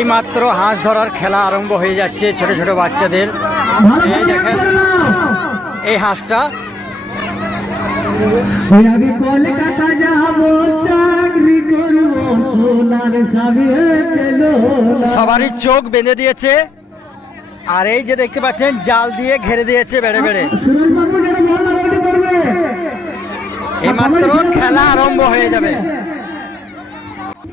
এই মাত্র হাঁস ধরার খেলা আরম্ভ হয়ে যাচ্ছে ছোট ছোট বাচ্চাদের। এই দেখেন এই হাঁসটা সবারই চোখ বেঁধে দিয়েছে। আর এই যে দেখতে পাচ্ছেন জাল দিয়ে ঘেরে দিয়েছে বেড়ে বেড়ে। সুরেশ বাবু যেন বলনা বলটি করবে। এই মাত্র খেলা আরম্ভ হয়ে যাবে।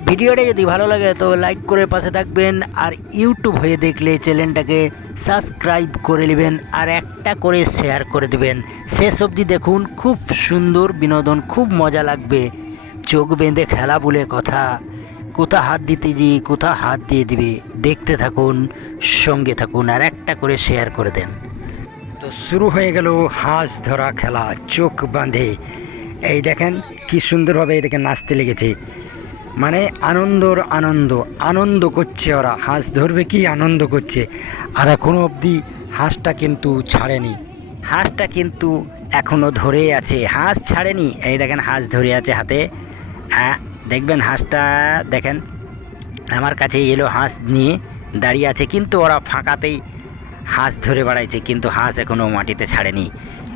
ভিডিওটা যদি ভালো লাগে, তো লাইক করে পাশে থাকবেন আর ইউটিউব হয়ে দেখলে চ্যানেলটাকে সাবস্ক্রাইব করে নেবেন আর একটা করে শেয়ার করে দেবেন। শেষ অবধি দেখুন, খুব সুন্দর বিনোদন, খুব মজা লাগবে। চোখ বেঁধে খেলা বলে কথা। কোথা হাত দিতে যে কোথা হাত দিয়ে দিবে? দেখতে থাকুন, সঙ্গে থাকুন আর একটা করে শেয়ার করে দেন। তো শুরু হয়ে গেল হাঁস ধরা খেলা, চোখ বাঁধে। এই দেখেন কি সুন্দরভাবে এদিকে নাচতে লেগেছে। মানে আনন্দর আনন্দ আনন্দ করছে ওরা। হাঁস ধরবে কি, আনন্দ করছে। আর এখনও অবধি হাঁসটা কিন্তু ছাড়েনি। হাঁসটা কিন্তু এখনও ধরেই আছে। হাঁস ছাড়েনি। এই দেখেন হাঁস ধরে আছে হাতে। হ্যাঁ দেখবেন হাঁসটা, দেখেন, আমার কাছে এলো হাঁস নিয়ে দাঁড়িয়ে আছে। কিন্তু ওরা ফাঁকাতেই হাঁস ধরে বেড়াইছে। কিন্তু হাঁস এখনও মাটিতে ছাড়েনি।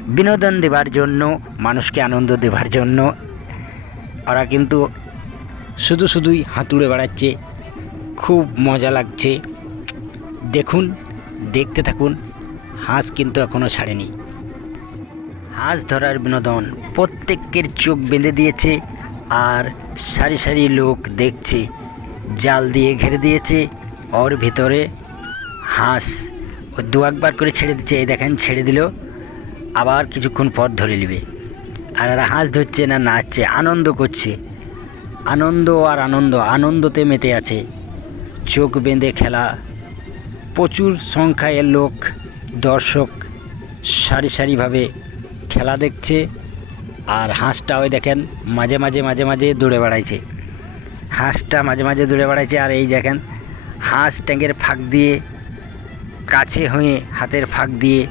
বিনোদন দেবার জন্য, মানুষকে আনন্দ দেবার জন্য, ওরা কিন্তু শুধু শুধুই হাতুড়ে বেড়াচ্ছে। খুব মজা লাগছে। দেখুন, দেখতে থাকুন, হাঁস কিন্তু এখনও ছাড়েনি। হাঁস ধরার বিনোদন প্রত্যেকের চোখ বেঁধে দিয়েছে আর সারি সারি লোক দেখছে। জাল দিয়ে ঘিরে দিয়েছে, ওর ভিতরে হাঁস। ও দু একবার করে ছেড়ে দিচ্ছে, এই দেখেন, ছেড়ে দিল। আবার কিছুক্ষণ পথ ধরে নেবে। আর হাঁস ধরছে না নাচছে, আনন্দ করছে। আনন্দ আর আনন্দ, আনন্দতে মেতে আছে। চোখ বেঁধে খেলা। প্রচুর সংখ্যায় লোক, দর্শক সারি সারিভাবে খেলা দেখছে আর হাঁসটা ওই দেখেন মাঝে মাঝে মাঝে মাঝে দৌড়ে বেড়াইছে। হাঁসটা মাঝে মাঝে দৌড়ে বেড়াইছে আর এই দেখেন হাঁস ট্যাঙ্কের ফাঁক দিয়ে কাছে হয়ে হাতের ফাঁক দিয়ে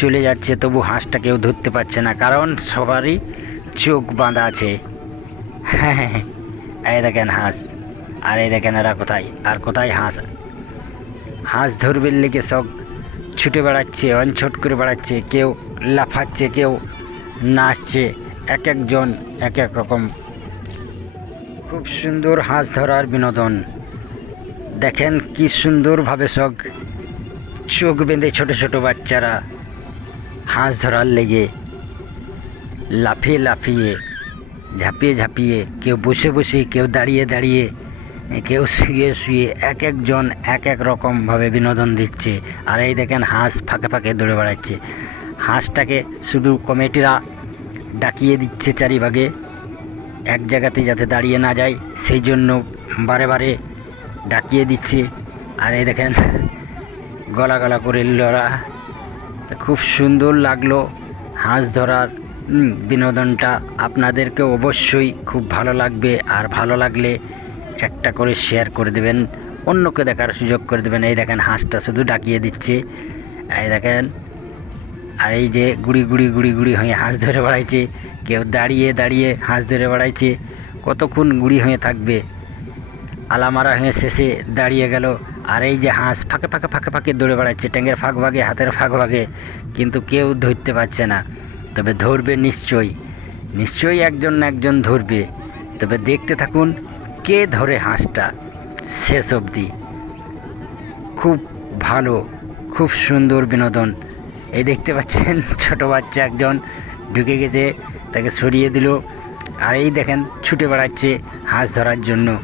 চলে যাচ্ছে, তবু হাঁসটা কেউ ধরতে পারছে না, কারণ সবারই চোখ বাঁধা আছে। হ্যাঁ হ্যাঁ হ্যাঁ। এই দেখেন হাঁস, আর এই দেখেন এরা কোথায়, আর কোথায় হাঁস? হাঁস ধরবের লেগে সব ছুটে বেড়াচ্ছে, অনছট করে বেড়াচ্ছে, কেউ লাফাচ্ছে, কেউ নাচছে, এক একজন এক এক রকম। খুব সুন্দর হাঁস ধরার বিনোদন। দেখেন কি সুন্দরভাবে সব চোখ বেঁধে ছোট ছোট বাচ্চারা হাঁস ধরার লেগে লাফিয়ে লাফিয়ে ঝাঁপিয়ে ঝাঁপিয়ে, কেউ বসে বসে, কেউ দাঁড়িয়ে দাঁড়িয়ে, কেউ শুয়ে শুয়ে এক একজন এক এক রকমভাবে বিনোদন দিচ্ছে। আর এই দেখেন হাঁস ফাঁকে ফাঁকে দৌড়ে বেড়াচ্ছে। হাঁসটাকে শুধু কমিটিরা ডাকিয়ে দিচ্ছে চারিভাগে, এক জায়গাতে যাতে দাঁড়িয়ে না যায়, সেই জন্য বারে বারে ডাকিয়ে দিচ্ছে। আর এই দেখেন গলা গলা করে লড়া। খুব সুন্দর লাগল হাঁস ধরার বিনোদনটা আপনাদেরকে অবশ্যই খুব ভালো লাগবে। আর ভালো লাগলে একটা করে শেয়ার করে দেবেন, অন্যকে দেখার সুযোগ করে দেবেন। এই দেখেন, হাঁসটা শুধু ডাকিয়ে দিচ্ছে। এই দেখেন, আর এই যে গুড়ি গুড়ি গুড়ি গুড়ি হয়ে হাঁস ধরে বেড়াইছে। কেউ দাঁড়িয়ে দাঁড়িয়ে হাঁস ধরে বেড়াইছে। কতক্ষণ গুড়ি হয়ে থাকবে? আলামারা হয়ে শেষে দাঁড়িয়ে গেল। আর এই যে হাঁস ফাঁকে ফাঁকে ফাঁকে ফাঁকে দৌড়ে বেড়াচ্ছে ট্যাঙ্গের ফাঁক ভাগে, হাতের ফাঁক ভাগে। কিন্তু কেউ ধরতে পারছে না। তবে ধরবে নিশ্চয়ই। নিশ্চয়ই একজন না একজন ধরবে। তবে দেখতে থাকুন, কে ধরে হাঁসটা। শেষ অবধি। খুব ভালো, খুব সুন্দর বিনোদন। এই দেখতে পাচ্ছেন, ছোট বাচ্চা একজন ঢুকে গেছে, তাকে সরিয়ে দিল। আর এই দেখেন, ছুটে বেড়াচ্ছে হাঁস ধরার জন্য।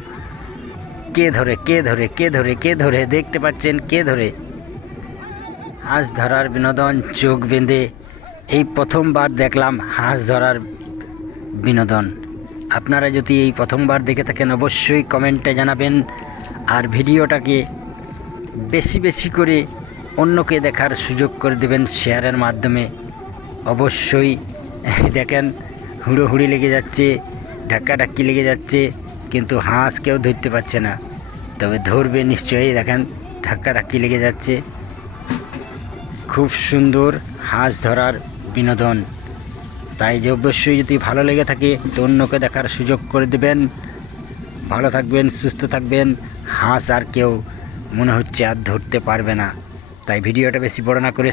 কে ধরে কে ধরে কে ধরে কে ধরে? দেখতে পাচ্ছেন, কে ধরে? হাঁস ধরার বিনোদন চোখ বেঁধে এই প্রথমবার দেখলাম হাঁস ধরার বিনোদন। আপনারা যদি এই প্রথমবার দেখে থাকেন, অবশ্যই কমেন্টে জানাবেন আর ভিডিওটাকে বেশি বেশি করে অন্যকে দেখার সুযোগ করে দেবেন শেয়ারের মাধ্যমে। অবশ্যই দেখেন, হুড়োহুড়ি লেগে যাচ্ছে ধাক্কাধাক্কি লেগে যাচ্ছে, কিন্তু হাঁস কেউ ধরতে পারছে না। তবে ধরবে নিশ্চয়ই, দেখেন ধাক্কাধাক্কি লেগে যাচ্ছে। খুব সুন্দর হাঁস ধরার বিনোদন। তাই যে অবশ্যই যদি ভালো লেগে থাকে, তো অন্যকে দেখার সুযোগ করে দেবেন। ভালো থাকবেন, সুস্থ থাকবেন, হাঁস আর কেউ মনে হচ্ছে আর ধরতে পারবে না। তাই ভিডিওটা বেশি বড় না করে